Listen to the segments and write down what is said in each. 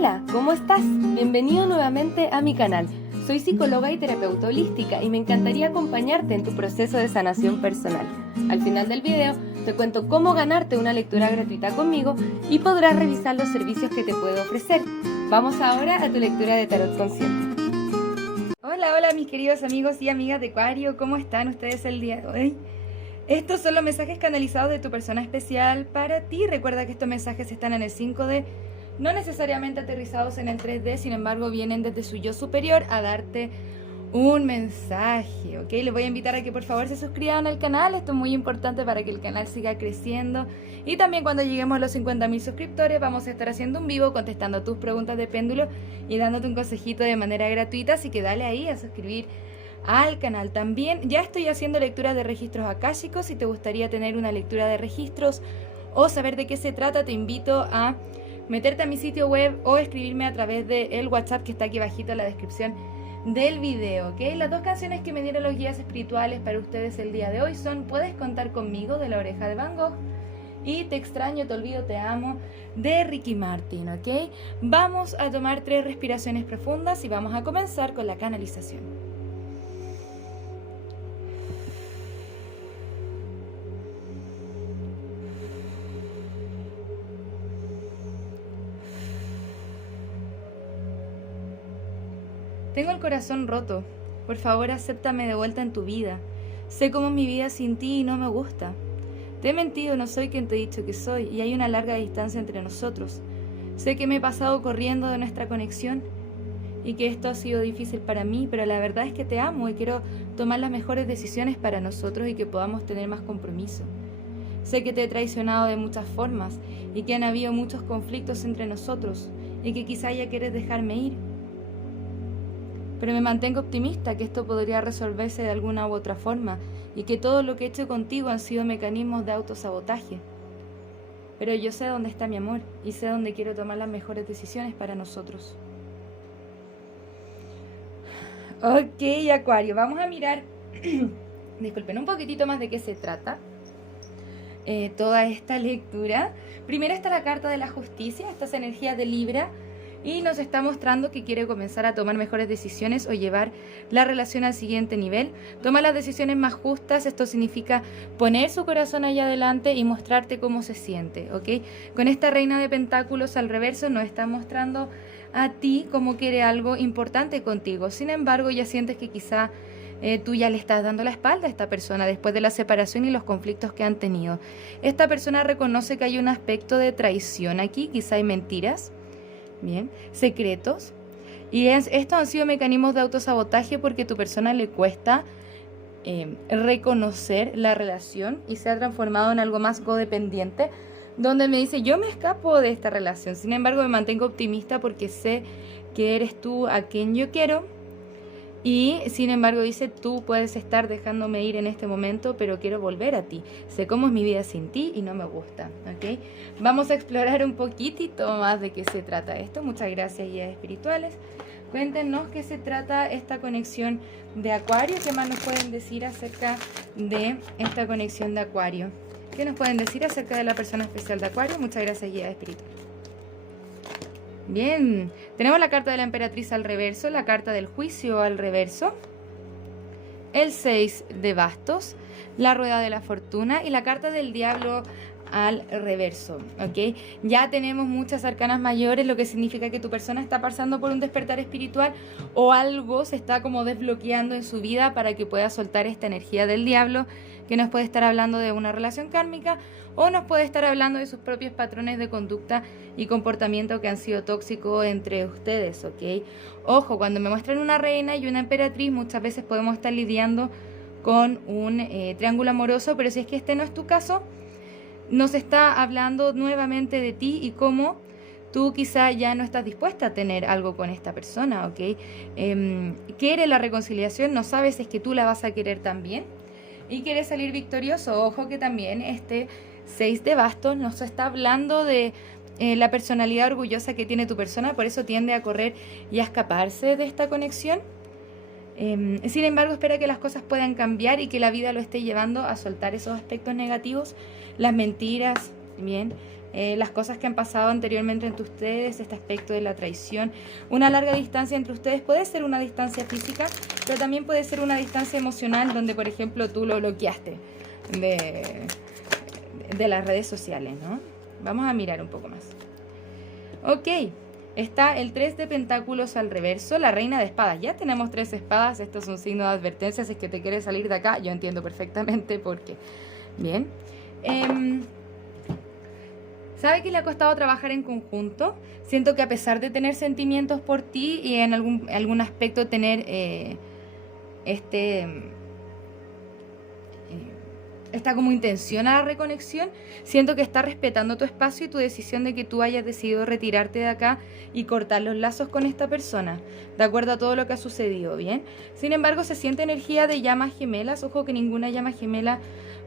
Hola, ¿cómo estás? Bienvenido nuevamente a mi canal. Soy psicóloga y terapeuta holística y me encantaría acompañarte en tu proceso de sanación personal. Al final del video te cuento cómo ganarte una lectura gratuita conmigo y podrás revisar los servicios que te puedo ofrecer. Vamos ahora a tu lectura de tarot consciente. Hola mis queridos amigos y amigas de Acuario, ¿cómo están ustedes el día de hoy? Estos son los mensajes canalizados de tu persona especial para ti. Recuerda que estos mensajes están en el 5D, no necesariamente aterrizados en el 3D, sin embargo vienen desde su yo superior a darte un mensaje, ¿ok? Les voy a invitar a que por favor se suscriban al canal, esto es muy importante para que el canal siga creciendo. Y también cuando lleguemos a los 50.000 suscriptores vamos a estar haciendo un vivo contestando tus preguntas de péndulo y dándote un consejito de manera gratuita, así que dale ahí a suscribir al canal. También ya estoy haciendo lecturas de registros akáshicos. Si te gustaría tener una lectura de registros o saber de qué se trata, te invito a meterte a mi sitio web o escribirme a través del WhatsApp que está aquí bajito en la descripción del video, ¿ok? Las dos canciones que me dieron los guías espirituales para ustedes el día de hoy son Puedes contar conmigo, de La Oreja de Van Gogh, y Te extraño, te olvido, te amo, de Ricky Martin, ¿ok? Vamos a tomar 3 respiraciones profundas y vamos a comenzar con la canalización. Tengo el corazón roto. Por favor, acéptame de vuelta en tu vida. Sé cómo es mi vida sin ti y no me gusta. Te he mentido, no soy quien te he dicho que soy, y hay una larga distancia entre nosotros. Sé que me he pasado corriendo de nuestra conexión y que esto ha sido difícil para mí, pero la verdad es que te amo y quiero tomar las mejores decisiones para nosotros y que podamos tener más compromiso. Sé que te he traicionado de muchas formas y que han habido muchos conflictos entre nosotros y que quizá ya quieres dejarme ir. Pero me mantengo optimista que esto podría resolverse de alguna u otra forma y que todo lo que he hecho contigo han sido mecanismos de autosabotaje. Pero yo sé dónde está mi amor y sé dónde quiero tomar las mejores decisiones para nosotros. Ok, Acuario, vamos a mirar, disculpen, un poquitito más de qué se trata toda esta lectura. Primero está la carta de la justicia, estas energías de Libra, y nos está mostrando que quiere comenzar a tomar mejores decisiones o llevar la relación al siguiente nivel. Toma las decisiones más justas, esto significa poner su corazón allá adelante y mostrarte cómo se siente, ¿ok? Con esta reina de pentáculos al reverso nos está mostrando a ti cómo quiere algo importante contigo. Sin embargo, ya sientes que quizá tú ya le estás dando la espalda a esta persona después de la separación y los conflictos que han tenido. Esta persona reconoce que hay un aspecto de traición aquí, quizá hay mentiras, bien, secretos, y estos han sido mecanismos de autosabotaje porque a tu persona le cuesta reconocer la relación y se ha transformado en algo más codependiente, donde me dice yo me escapo de esta relación, sin embargo me mantengo optimista porque sé que eres tú a quien yo quiero. Y sin embargo dice, tú puedes estar dejándome ir en este momento, pero quiero volver a ti. Sé cómo es mi vida sin ti y no me gusta, ¿ok? Vamos a explorar un poquitito más de qué se trata esto. Muchas gracias, guías espirituales. Cuéntenos qué se trata esta conexión de Acuario. ¿Qué más nos pueden decir acerca de esta conexión de Acuario? ¿Qué nos pueden decir acerca de la persona especial de Acuario? Muchas gracias, guías espirituales. Bien, tenemos la carta de la emperatriz al reverso, la carta del juicio al reverso, el 6 de bastos, la rueda de la fortuna y la carta del diablo al reverso, ¿ok? Ya tenemos muchas arcanas mayores, lo que significa que tu persona está pasando por un despertar espiritual o algo se está como desbloqueando en su vida para que pueda soltar esta energía del diablo, que nos puede estar hablando de una relación kármica o nos puede estar hablando de sus propios patrones de conducta y comportamiento que han sido tóxicos entre ustedes, ¿ok? Ojo, cuando me muestran una reina y una emperatriz, muchas veces podemos estar lidiando con un triángulo amoroso, pero si es que este no es tu caso, nos está hablando nuevamente de ti y cómo tú quizá ya no estás dispuesta a tener algo con esta persona, ¿ok? Quiere la reconciliación, no sabes si es que tú la vas a querer también y quiere salir victorioso. Ojo que también este 6 de bastos nos está hablando de la personalidad orgullosa que tiene tu persona, por eso tiende a correr y a escaparse de esta conexión. Sin embargo, espera que las cosas puedan cambiar y que la vida lo esté llevando a soltar esos aspectos negativos, las mentiras, bien, las cosas que han pasado anteriormente entre ustedes, este aspecto de la traición. Una larga distancia entre ustedes puede ser una distancia física, pero también puede ser una distancia emocional donde, por ejemplo, tú lo bloqueaste de las redes sociales, ¿no? Vamos a mirar un poco más. Ok, está el 3 de pentáculos al reverso, la reina de espadas. Ya tenemos 3 espadas, esto es un signo de advertencia. Si es que te quieres salir de acá, yo entiendo perfectamente por qué. Bien. ¿Sabe que le ha costado trabajar en conjunto? Siento que a pesar de tener sentimientos por ti y en algún aspecto tener esta como intención a la reconexión, siento que está respetando tu espacio y tu decisión de que tú hayas decidido retirarte de acá y cortar los lazos con esta persona, de acuerdo a todo lo que ha sucedido, ¿bien? Sin embargo, se siente energía de llamas gemelas. Ojo que ninguna llama gemela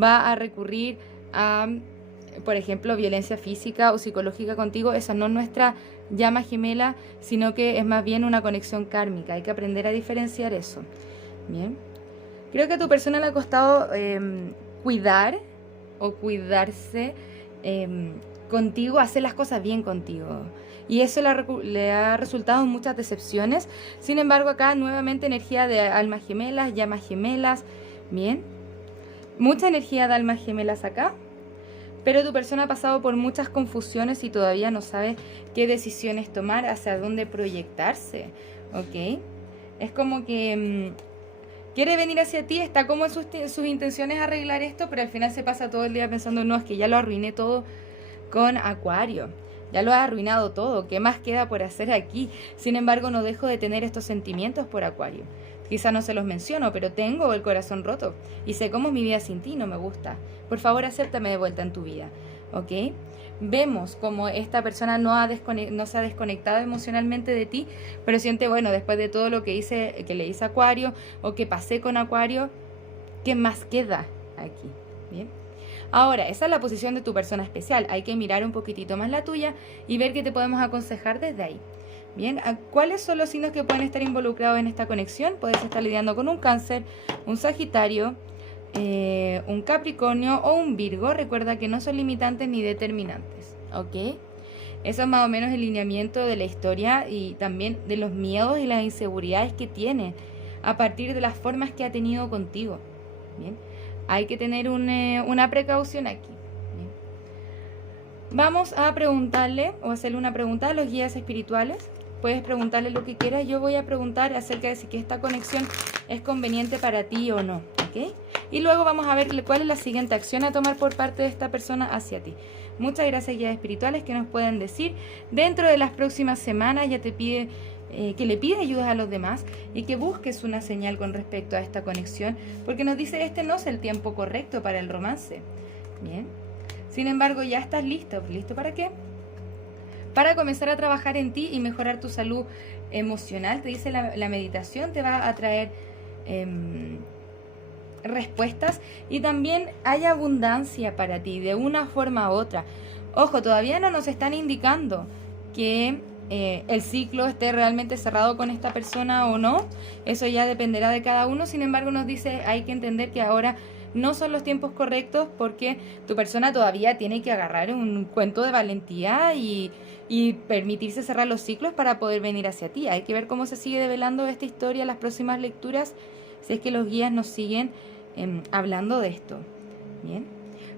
va a recurrir a, por ejemplo, violencia física o psicológica contigo. Esa no es nuestra llama gemela, sino que es más bien una conexión kármica. Hay que aprender a diferenciar eso, ¿bien? Creo que a tu persona le ha costado cuidar o cuidarse contigo, hacer las cosas bien contigo. Y eso le ha resultado en muchas decepciones. Sin embargo, acá nuevamente energía de almas gemelas, llamas gemelas. Bien. Mucha energía de almas gemelas acá. Pero tu persona ha pasado por muchas confusiones y todavía no sabe qué decisiones tomar, hacia dónde proyectarse. ¿Ok? Es como que quiere venir hacia ti, está como en sus intenciones arreglar esto, pero al final se pasa todo el día pensando, no, es que ya lo arruiné todo con Acuario. Ya lo ha arruinado todo, ¿qué más queda por hacer aquí? Sin embargo, no dejo de tener estos sentimientos por Acuario. Quizá no se los menciono, pero tengo el corazón roto y sé cómo es mi vida sin ti, no me gusta. Por favor, acéptame de vuelta en tu vida, ¿ok? Vemos como esta persona no se ha desconectado emocionalmente de ti, pero siente, bueno, después de todo lo que le hice a Acuario o que pasé con Acuario, ¿qué más queda aquí? Bien. Ahora, esa es la posición de tu persona especial. Hay que mirar un poquitito más la tuya y ver qué te podemos aconsejar desde ahí. Bien, ¿cuáles son los signos que pueden estar involucrados en esta conexión? Puedes estar lidiando con un Cáncer, un Sagitario, un Capricornio o un Virgo. Recuerda que no son limitantes ni determinantes, ¿ok? Eso es más o menos el lineamiento de la historia y también de los miedos y las inseguridades que tiene a partir de las formas que ha tenido contigo. Bien, hay que tener una precaución aquí. Bien. Vamos a preguntarle o hacerle una pregunta a los guías espirituales. Puedes preguntarle lo que quieras. Yo voy a preguntar acerca de si que esta conexión es conveniente para ti o no, ¿ok? Y luego vamos a ver cuál es la siguiente acción a tomar por parte de esta persona hacia ti. Muchas gracias, guías espirituales, que nos pueden decir. Dentro de las próximas semanas ya te pide que le pida ayuda a los demás y que busques una señal con respecto a esta conexión, porque nos dice este no es el tiempo correcto para el romance. Bien. Sin embargo, ya estás listo. ¿Listo para qué? Para comenzar a trabajar en ti y mejorar tu salud emocional. Te dice la meditación te va a traer respuestas y también hay abundancia para ti de una forma u otra. Ojo, todavía no nos están indicando que el ciclo esté realmente cerrado con esta persona o no. Eso ya dependerá de cada uno. Sin embargo, nos dice hay que entender que ahora no son los tiempos correctos porque tu persona todavía tiene que agarrar un cuento de valentía y permitirse cerrar los ciclos para poder venir hacia ti. Hay que ver cómo se sigue develando esta historia en las próximas lecturas, si es que los guías nos siguen hablando de esto. Bien.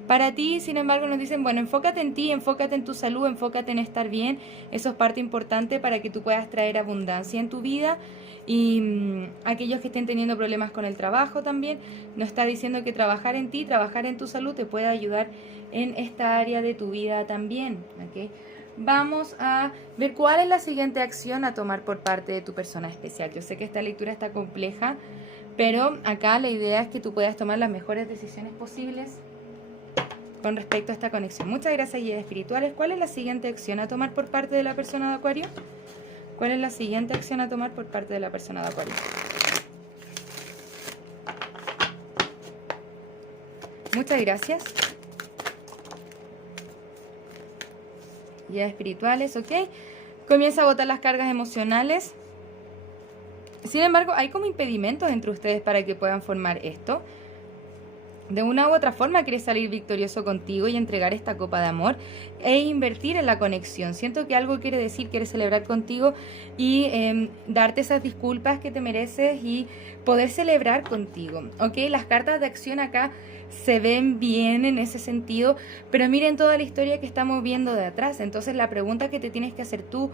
Para ti, sin embargo, nos dicen, bueno, enfócate en ti, enfócate en tu salud, enfócate en estar bien. Eso es parte importante para que tú puedas traer abundancia en tu vida. Y aquellos que estén teniendo problemas con el trabajo también, nos está diciendo que trabajar en ti, trabajar en tu salud te puede ayudar en esta área de tu vida también, ¿ok? Vamos a ver cuál es la siguiente acción a tomar por parte de tu persona especial. Yo sé que esta lectura está compleja, pero acá la idea es que tú puedas tomar las mejores decisiones posibles con respecto a esta conexión. Muchas gracias, guías espirituales. ¿Cuál es la siguiente acción a tomar por parte de la persona de Acuario? ¿Cuál es la siguiente acción a tomar por parte de la persona de Acuario? Muchas gracias. Guías espirituales, ¿ok? Comienza a botar las cargas emocionales. Sin embargo, hay como impedimentos entre ustedes para que puedan formar esto. de una u otra forma quieres salir victorioso contigo y entregar esta copa de amor e invertir en la conexión. Siento que algo quiere decir, quiere celebrar contigo y darte esas disculpas que te mereces y poder celebrar contigo, ¿ok? Las cartas de acción acá se ven bien en ese sentido, pero miren toda la historia que estamos viendo de atrás. Entonces la pregunta que te tienes que hacer tú,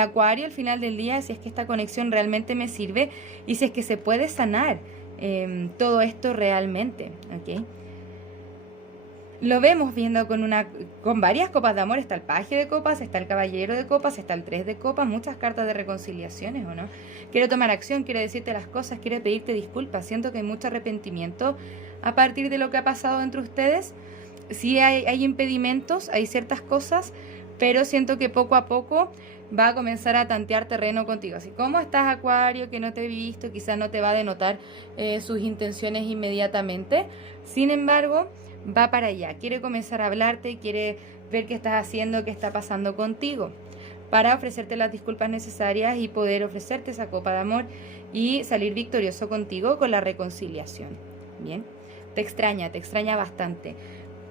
Acuario, al final del día, es si es que esta conexión realmente me sirve y si es que se puede sanar todo esto realmente, ¿ok? Lo vemos viendo con varias copas de amor. Está el paje de copas, está el caballero de copas, está el 3 de copas, muchas cartas de reconciliaciones, ¿o no? Quiere tomar acción, quiere decirte las cosas, quiere pedirte disculpas. Siento que hay mucho arrepentimiento a partir de lo que ha pasado entre ustedes. Sí hay impedimentos, hay ciertas cosas, pero siento que poco a poco va a comenzar a tantear terreno contigo. Así como estás, Acuario, que no te he visto, quizás no te va a denotar sus intenciones inmediatamente. Sin embargo, va para allá. Quiere comenzar a hablarte, quiere ver qué estás haciendo, qué está pasando contigo, para ofrecerte las disculpas necesarias y poder ofrecerte esa copa de amor y salir victorioso contigo con la reconciliación. Bien, te extraña bastante.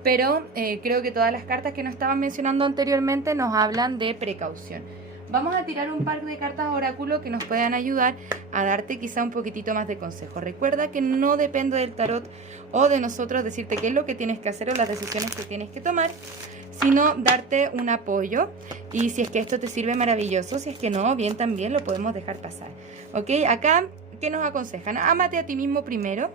Pero creo que todas las cartas que nos estaban mencionando anteriormente nos hablan de precaución. Vamos a tirar un par de cartas oráculo que nos puedan ayudar a darte quizá un poquitito más de consejo. Recuerda que no depende del tarot o de nosotros decirte qué es lo que tienes que hacer o las decisiones que tienes que tomar, sino darte un apoyo. Y si es que esto te sirve, maravilloso. Si es que no, bien, también lo podemos dejar pasar. ¿Ok? Acá, ¿qué nos aconsejan? Ámate a ti mismo primero.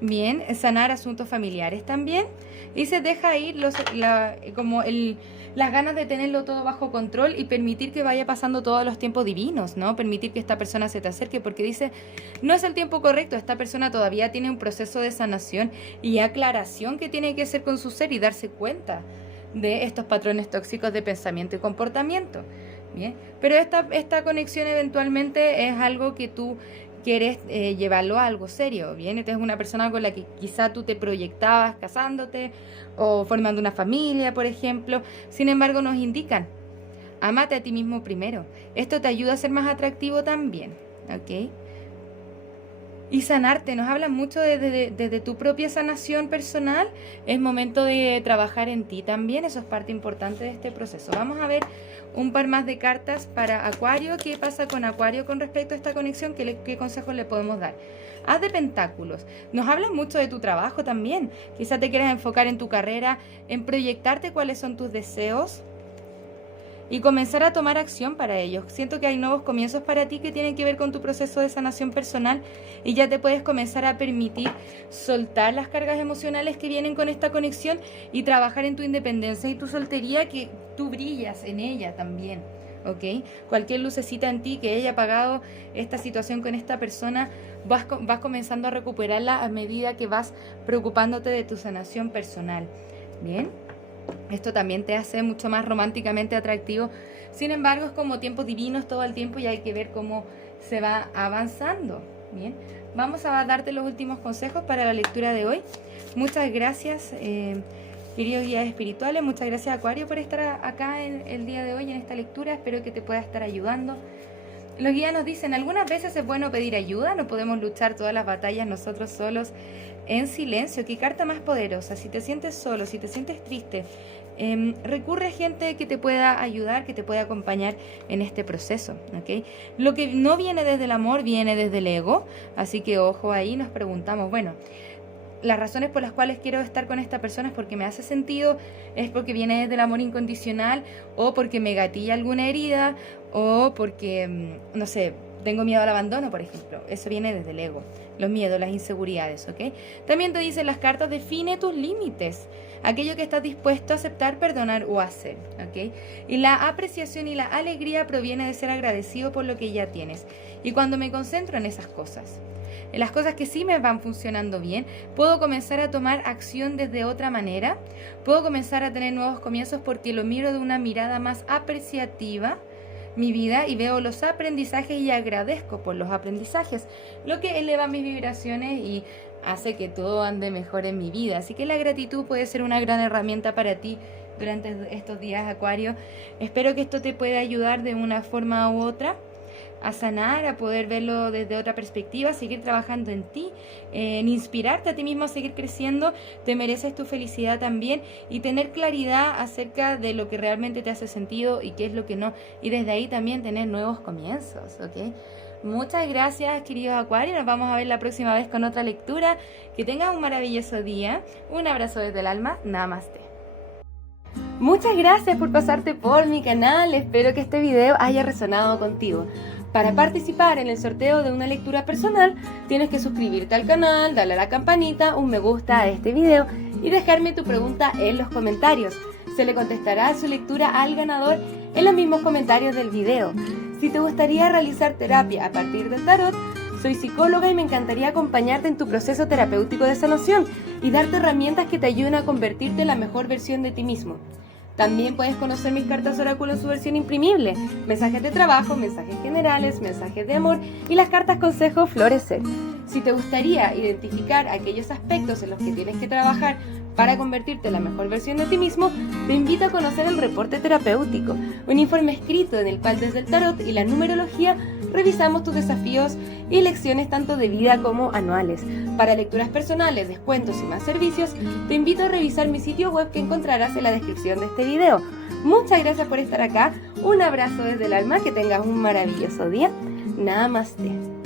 Bien, sanar asuntos familiares también. Y se deja ir las ganas de tenerlo todo bajo control y permitir que vaya pasando todos los tiempos divinos, ¿no? Permitir que esta persona se te acerque, porque dice, no es el tiempo correcto, esta persona todavía tiene un proceso de sanación y aclaración que tiene que hacer con su ser y darse cuenta de estos patrones tóxicos de pensamiento y comportamiento. Bien, pero esta conexión eventualmente es algo que tú quieres llevarlo a algo serio, ¿bien? Esta es una persona con la que quizá tú te proyectabas casándote o formando una familia, por ejemplo. Sin embargo, nos indican, ámate a ti mismo primero. Esto te ayuda a ser más atractivo también, ¿ok? Y sanarte, nos hablan mucho desde tu propia sanación personal. Es momento de trabajar en ti también, eso es parte importante de este proceso. Vamos a ver un par más de cartas para Acuario. ¿Qué pasa con Acuario con respecto a esta conexión? ¿Qué consejos le podemos dar? As de Pentáculos. Nos hablan mucho de tu trabajo también. Quizá te quieras enfocar en tu carrera, en proyectarte cuáles son tus deseos y comenzar a tomar acción para ellos. Siento que hay nuevos comienzos para ti que tienen que ver con tu proceso de sanación personal y ya te puedes comenzar a permitir soltar las cargas emocionales que vienen con esta conexión y trabajar en tu independencia y tu soltería, que tú brillas en ella también, ¿ok? Cualquier lucecita en ti que haya apagado esta situación con esta persona, vas comenzando a recuperarla a medida que vas preocupándote de tu sanación personal, ¿bien? Esto también te hace mucho más románticamente atractivo. Sin embargo, es como tiempos divinos todo el tiempo y hay que ver cómo se va avanzando. Bien, vamos a darte los últimos consejos para la lectura de hoy. Muchas gracias, queridos guías espirituales. Muchas gracias, Acuario, por estar acá el día de hoy en esta lectura. Espero que te pueda estar ayudando. Los guías nos dicen, algunas veces es bueno pedir ayuda, no podemos luchar todas las batallas nosotros solos en silencio. Qué carta más poderosa. Si te sientes solo, si te sientes triste, recurre a gente que te pueda ayudar, que te pueda acompañar en este proceso, ¿ok? Lo que no viene desde el amor viene desde el ego, así que ojo ahí. Nos preguntamos, bueno, las razones por las cuales quiero estar con esta persona es porque me hace sentido, es porque viene desde el amor incondicional, o porque me gatilla alguna herida, o porque, no sé, tengo miedo al abandono, por ejemplo. Eso viene desde el ego, los miedos, las inseguridades, ¿ok? También te dicen las cartas, define tus límites, aquello que estás dispuesto a aceptar, perdonar o hacer, ¿ok? Y la apreciación y la alegría proviene de ser agradecido por lo que ya tienes. Y cuando me concentro en esas cosas, en las cosas que sí me van funcionando bien, puedo comenzar a tomar acción desde otra manera, puedo comenzar a tener nuevos comienzos porque lo miro de una mirada más apreciativa, mi vida, y veo los aprendizajes y agradezco por los aprendizajes, lo que eleva mis vibraciones y hace que todo ande mejor en mi vida. Así que la gratitud puede ser una gran herramienta para ti durante estos días, Acuario. Espero que esto te pueda ayudar de una forma u otra. a sanar, a poder verlo desde otra perspectiva, seguir trabajando en ti, en inspirarte a ti mismo a seguir creciendo. Te mereces tu felicidad también y tener claridad acerca de lo que realmente te hace sentido y qué es lo que no. Y desde ahí también tener nuevos comienzos, ¿ok? Muchas gracias, queridos Acuario. Nos vamos a ver la próxima vez con otra lectura. Que tengas un maravilloso día. Un abrazo desde el alma. Namaste. Muchas gracias por pasarte por mi canal. Espero que este video haya resonado contigo. Para participar en el sorteo de una lectura personal, tienes que suscribirte al canal, darle a la campanita, un me gusta a este video y dejarme tu pregunta en los comentarios. Se le contestará su lectura al ganador en los mismos comentarios del video. Si te gustaría realizar terapia a partir del tarot, soy psicóloga y me encantaría acompañarte en tu proceso terapéutico de sanación y darte herramientas que te ayuden a convertirte en la mejor versión de ti mismo. También puedes conocer mis cartas oráculo en su versión imprimible, mensajes de trabajo, mensajes generales, mensajes de amor y las cartas consejo florecer. Si te gustaría identificar aquellos aspectos en los que tienes que trabajar para convertirte en la mejor versión de ti mismo, te invito a conocer el reporte terapéutico, un informe escrito en el cual desde el tarot y la numerología revisamos tus desafíos y lecciones tanto de vida como anuales. Para lecturas personales, descuentos y más servicios, te invito a revisar mi sitio web que encontrarás en la descripción de este video. Muchas gracias por estar acá, un abrazo desde el alma, que tengas un maravilloso día. Namaste.